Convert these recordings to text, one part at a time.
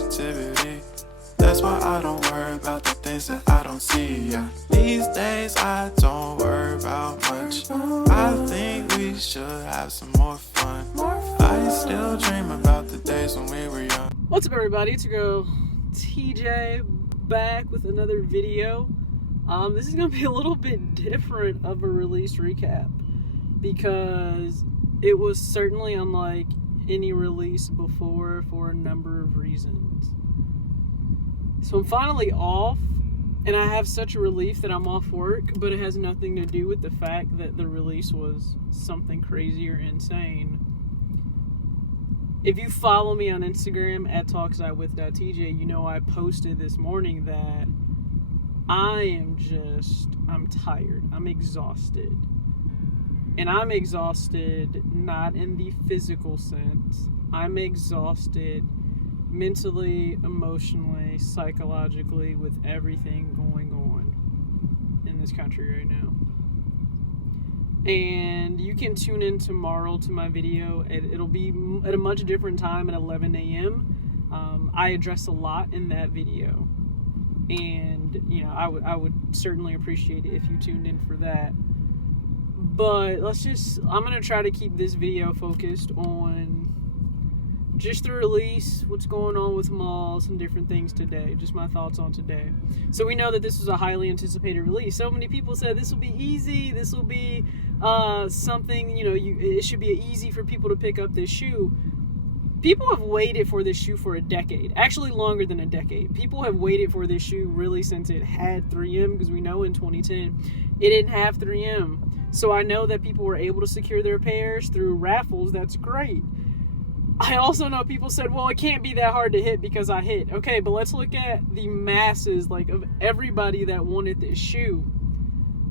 positivity. That's why I don't worry about the things that I don't see, yeah. These days I don't worry about much. I think we should have some more fun. I still dream about the days when we were young. What's up, everybody? It's your girl TJ back with another video. This is going to be a little bit different of a release recap because it was certainly unlike any release before for a number of reasons. So I'm finally off, and I have such a relief that I'm off work, but it has nothing to do with the fact that the release was something crazy or insane. If you follow me on Instagram at talksitewith.tj, you know I posted this morning that I'm tired. I'm exhausted. And I'm exhausted not in the physical sense. I'm exhausted mentally, emotionally, psychologically, with everything going on in this country right now. And you can tune in tomorrow to my video. It'll be at a much different time at 11 a.m. I address a lot in that video. And, you know, I would certainly appreciate it if you tuned in for that. But I'm going to try to keep this video focused on just the release, what's going on with malls and different things today. Just my thoughts on today. So we know that this was a highly anticipated release. So many people said this will be easy. This will be something, it should be easy for people to pick up this shoe. People have waited for this shoe for a decade. Actually, longer than a decade. People have waited for this shoe really since it had 3M, because we know in 2010 it didn't have 3M. So I know that people were able to secure their pairs through raffles. That's great. I also know people said, well, it can't be that hard to hit because I hit. Okay, but let's look at the masses, of everybody that wanted this shoe.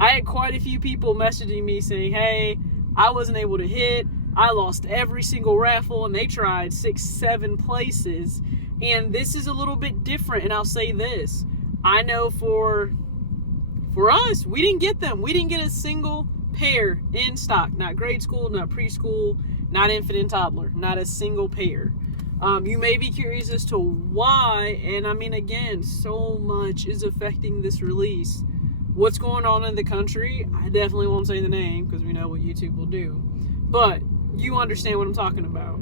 I had quite a few people messaging me saying, hey, I wasn't able to hit. I lost every single raffle, and they tried 6-7 places. And this is a little bit different, and I'll say this. I know for us, we didn't get them. We didn't get a single pair in stock. Not grade school, not preschool, not infant and toddler. Not a single pair. You may be curious as to why, and I mean, again, so much is affecting this release. What's going on in the country? I definitely won't say the name because we know what YouTube will do. But you understand what I'm talking about.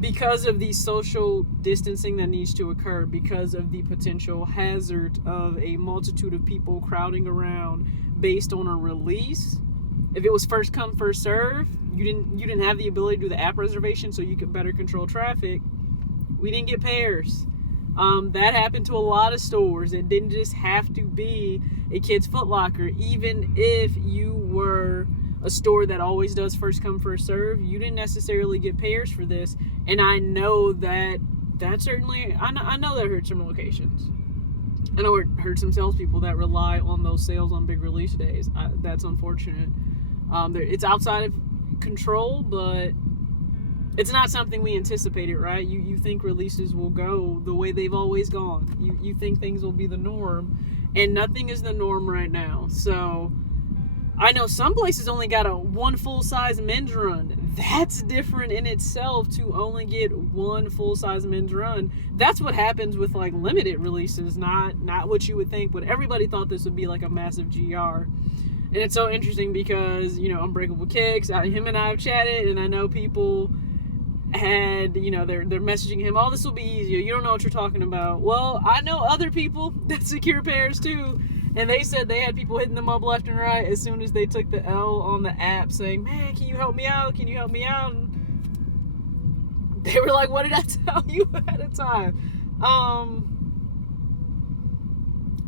Because of the social distancing that needs to occur, because of the potential hazard of a multitude of people crowding around based on a release. If it was first come, first serve, you didn't have the ability to do the app reservation so you could better control traffic. We didn't get pairs. That happened to a lot of stores. It didn't just have to be a Kids Foot Locker. Even if you were a store that always does first come, first serve, you didn't necessarily get pairs for this. And I know that certainly, I know that hurt some locations. I know it hurt some salespeople that rely on those sales on big release days. That's unfortunate. It's outside of control, but it's not something we anticipated, right? You think releases will go the way they've always gone. You think things will be the norm, and nothing is the norm right now. So I know some places only got one full-size men's run. That's different in itself to only get one full-size men's run. That's what happens with limited releases, not what you would think. But everybody thought this would be a massive GR. And it's so interesting because, Unbreakable Kicks, him and I have chatted, and I know people had, they're messaging him, oh, this will be easier. You don't know what you're talking about. Well, I know other people that secure pairs too. And they said they had people hitting them up left and right as soon as they took the L on the app saying, man, can you help me out? Can you help me out? And they were like, what did I tell you ahead of time?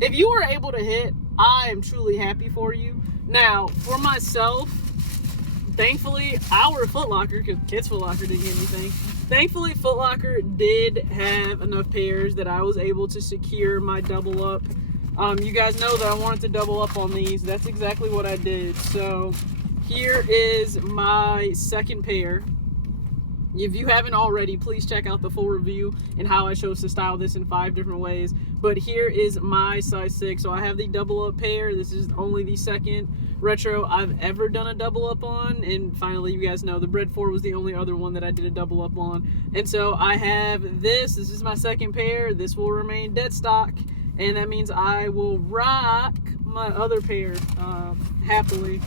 If you were able to hit, I am truly happy for you. Now, for myself, thankfully, our Foot Locker, because Kids Foot Locker didn't get anything, thankfully Foot Locker did have enough pairs that I was able to secure my double up. You guys know that I wanted to double up on these. That's exactly what I did. So here is my second pair. If you haven't already, please check out the full review and how I chose to style this in 5 different ways. But here is my size 6. So I have the double up pair. This is only the second retro I've ever done a double up on. And finally, you guys know the Bread 4 was the only other one that I did a double up on. And so I have this. This is my second pair. This will remain dead stock. And that means I will rock my other pair happily.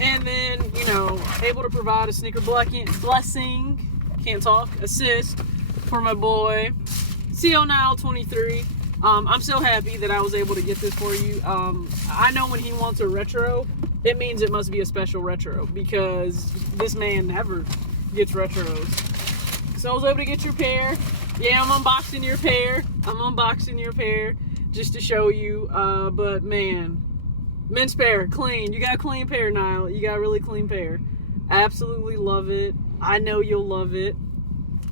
And then, you know, able to provide a sneaker blessing, can't talk, assist for my boy, CO923. I'm so happy that I was able to get this for you. I know when he wants a retro, it means it must be a special retro, because this man never gets retros. So I was able to get your pair. Yeah, I'm unboxing your pair just to show you. But man, men's pair, clean. You got a clean pair, Niall. You got a really clean pair. Absolutely love it. I know you'll love it.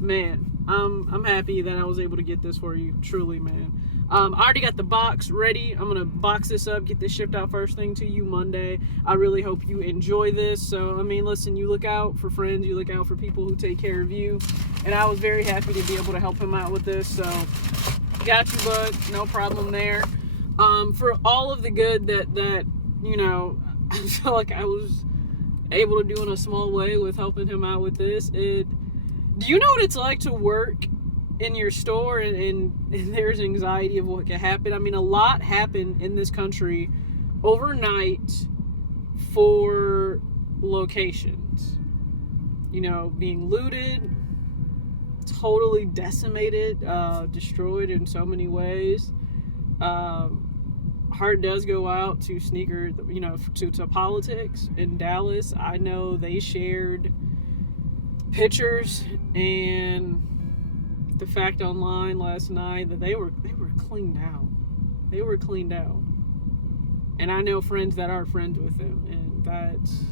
Man, I'm happy that I was able to get this for you. Truly, man. I already got the box ready. I'm going to box this up, get this shipped out first thing to you Monday. I really hope you enjoy this. So, I mean, listen, you look out for friends. You look out for people who take care of you. And I was very happy to be able to help him out with this. So, got you, bud. No problem there. For all of the good that you know, I feel like I was able to do in a small way with helping him out with this. Do you know what it's like to work in your store and there's anxiety of what can happen? I mean, a lot happened in this country overnight for locations. You know, being looted, totally decimated, destroyed in so many ways. Heart does go out to sneaker, you know, to politics in Dallas. I know they shared pictures and the fact online last night that they were cleaned out. They were cleaned out. And I know friends that are friends with them, and that's,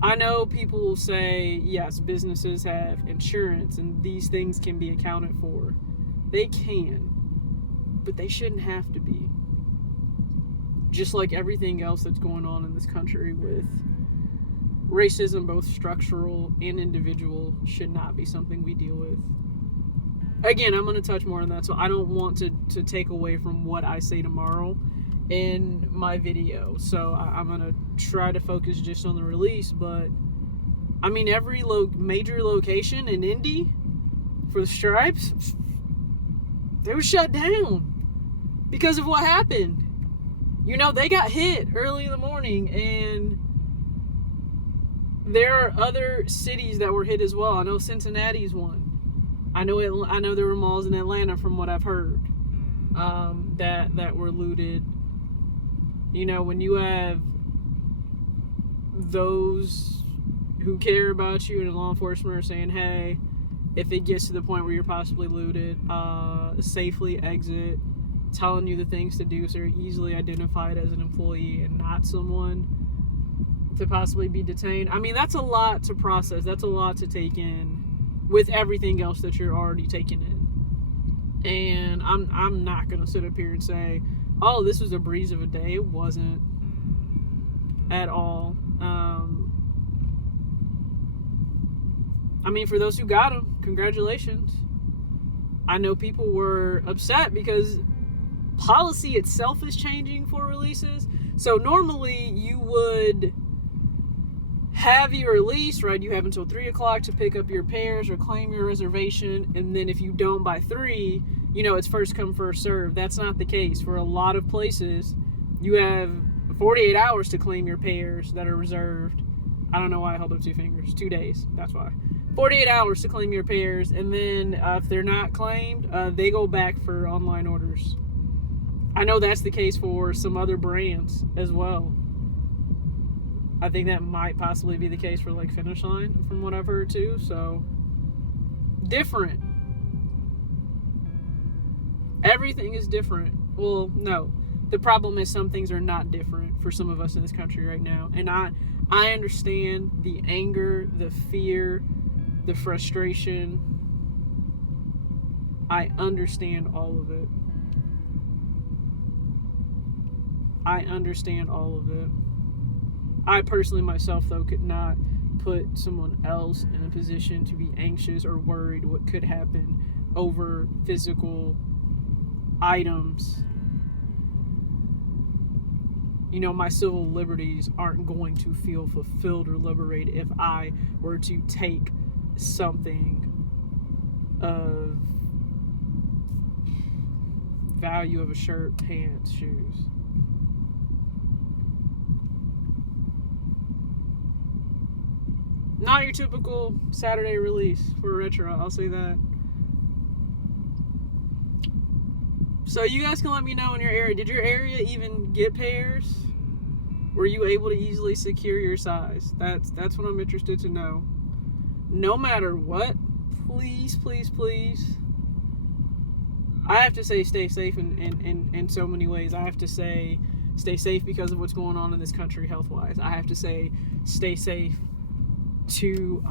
I know people will say, yes, businesses have insurance and these things can be accounted for. They can. But they shouldn't have to be. Just like everything else that's going on in this country with racism, both structural and individual, should not be something we deal with. Again, I'm going to touch more on that, so I don't want to take away from what I say tomorrow in my video. So I'm going to try to focus just on the release, but I mean, every major location in Indy for the Stripes, they were shut down because of what happened. You know, they got hit early in the morning, and there are other cities that were hit as well. I know Cincinnati's one. I know there were malls in Atlanta, from what I've heard, that were looted. You know, when you have those who care about you and law enforcement are saying, hey, if it gets to the point where you're possibly looted, safely exit, telling you the things to do so you're easily identified as an employee and not someone to possibly be detained. I mean, that's a lot to process. That's a lot to take in with everything else that you're already taking in. And I'm not going to sit up here and say, oh, this was a breeze of a day. It wasn't at all. I mean, for those who got them, congratulations. I know people were upset because policy itself is changing for releases. So normally you would have your release, right? You have until 3 o'clock to pick up your pairs or claim your reservation. And then if you don't by 3, you know, it's first come, first serve. That's not the case. For a lot of places, you have 48 hours to claim your pairs that are reserved. I don't know why I held up 2 fingers. 2 days. That's why. 48 hours to claim your pairs, and then if they're not claimed, they go back for online orders. I know that's the case for some other brands as well. I think that might possibly be the case for like Finish Line, from what I've heard too. So, different. Everything is different. Well, no. The problem is some things are not different for some of us in this country right now. And I understand the anger, the fear, the frustration. I understand all of it. I understand all of it. I personally myself, though, could not put someone else in a position to be anxious or worried what could happen over physical items. You know, my civil liberties aren't going to feel fulfilled or liberated if I were to take something of value of a shirt, pants, shoes. Not your typical Saturday release for retro, I'll say that. So you guys can let me know in your area. Did your area even get pairs? Were you able to easily secure your size? That's what I'm interested to know. No matter what, please, please, please. I have to say stay safe in so many ways. I have to say stay safe because of what's going on in this country health-wise. I have to say stay safe to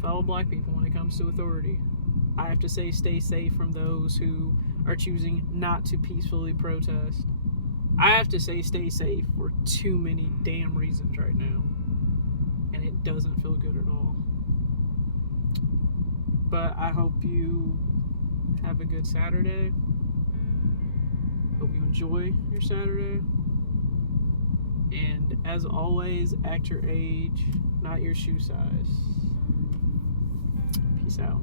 fellow black people when it comes to authority. I have to say stay safe from those who are choosing not to peacefully protest. I have to say stay safe for too many damn reasons right now. And it doesn't feel good at all. But I hope you have a good Saturday. Hope you enjoy your Saturday. And as always, act your age, not your shoe size. Peace out.